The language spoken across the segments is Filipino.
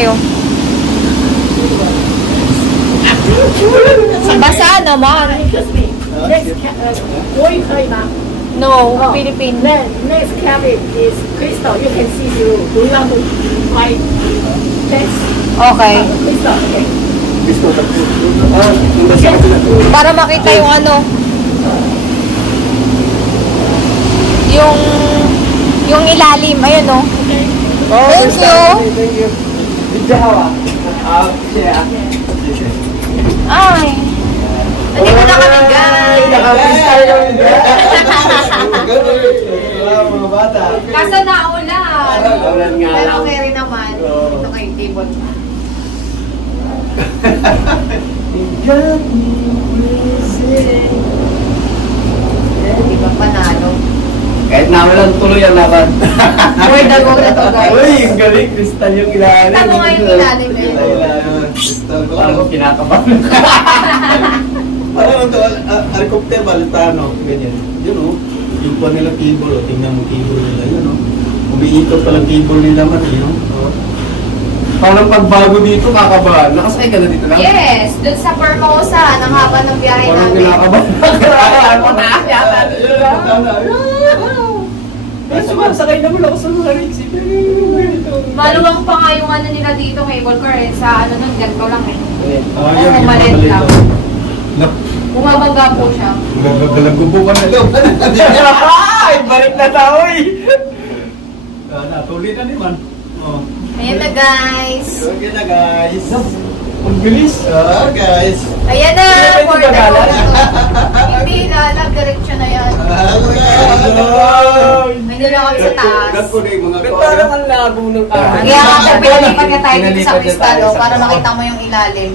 tayo. Basa naman. No, Philippine. Next cabin is crystal. You can see you. Do you want to buy next? Okay. Crystal, okay. Para makita yung ano. Yung ilalim. Ayun o. Thank you. Ay. Nandito na kami, guys. Kaso naulan. Pero okay rin naman. Ito kay table. Di ba panalo? Kahit nawalan tuloy ang laban. More than go na to, guys. Uy, yung galing. Crystal yung ilalim. Kita mo nga yung ilalim eh. Crystal ko. Parang kinakabahan. Parang ito, helicopter, Balitano, ganyan. Yun o, yung pa nila cable, o, tingnan mo cable nila, yun o. Umiikot palang cable nila man, yun o. Parang pagbago dito, kakabahan. Nakasakay ka na dito lang? Yes, dun sa Formosa, nang haba ng biyahe Parang namin. kinakabahan. Mataas yata. Pero sumasakay naman ako sa mga Rixie. Maluwang pa nga yung ano nila dito, cable car eh. Sa ano nun, ganito lang eh. Yan, maliit lang. Lap. Bumabangga po siya. Gagagubo ka na loob. Ay, balik na tao eh. Natuloy na naman. Ayan na, guys. Okay na, guys. Ang bilis. Guys. Ayan na, Hindi for ba the gala? Hindi na, nag-direction na yan. Hindi na kami sa taas. Parang ang labo ng kahan. Kaya nga, pinalipat niya tayo dito sa Cristalo para makita mo yung ilalim.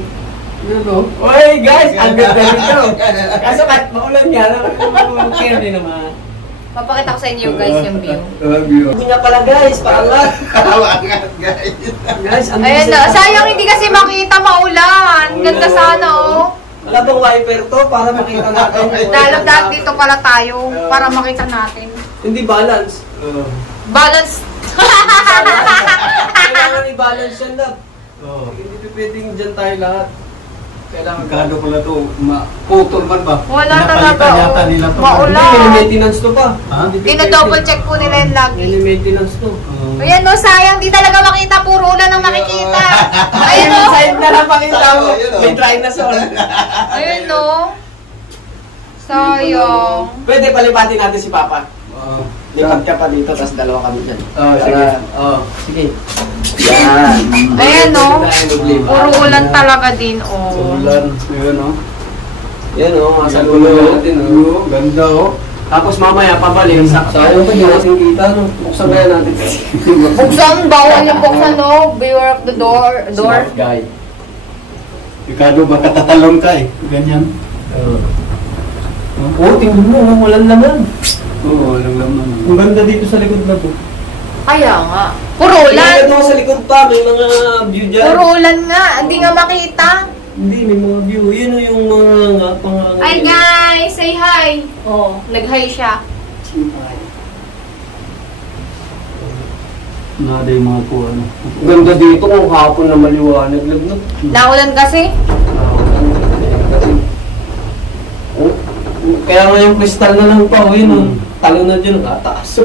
Oy, guys, ang ganda nito. Kaso kahit maulan nga, kaya din naman. Papakita ko sa inyo, guys, yung view. Hindi nga pala, guys, paangat. Paangat, guys. Guys, ang Ayan na, sayang hindi kasi makita maulan. Ganda sana, oh. Wala bang wiper to para makita natin? Dalag dito pala tayo para makita natin. Hindi balance. Balance. Kailangan i-balance yan, love. Hindi pwedeng dyan tayo lahat. Kailangan kado pala to, putol man ba? Wala talaga, yata nila to. maulan. Hindi, maintenance to pa. Dino-double check po nila yung lagi. Maintenance to. Ayan, no, sayang. Di talaga makita. Puro ulan ang nakikita. Ayan, no. Side na lang pakita mo. May trinosol. Ayun, no. Sayang. Pwede palipatin natin si Papa. Lipat ka pa dito, tapos dalawa kami dyan. Sige. Sige. Yan. Ayan, no. Puro ulan talaga din, oh. Ulan. Yun, no. Yan, no. Sa gulo natin, no. Ganda, oh. Tapos mamaya pabalik. Sayang pa hindi natin kita, no. Buksan kaya natin. Buksan, bawal yung buksan, no. Beware of the door. Smart guy. Ricardo, baka tatalong ka eh. Ganyan. Oo, tingnan mo. Walang laman. Oo, walang laman. Ang ganda dito sa likod na to. Kaya nga. Puro ulan. Tingnan mo sa likod pa. May mga view dyan. Puro ulan nga. Hindi nga makita. Hindi, may mga view. Yun o yung mga Hi guys! Say hi! Oh, nag-hi siya. Nada yung mga po, ano. Ganda dito kung hapon na maliwanag. Naulan kasi. Oh, kaya nga yung kristal na lang pa, yun, talo na dyan, taas.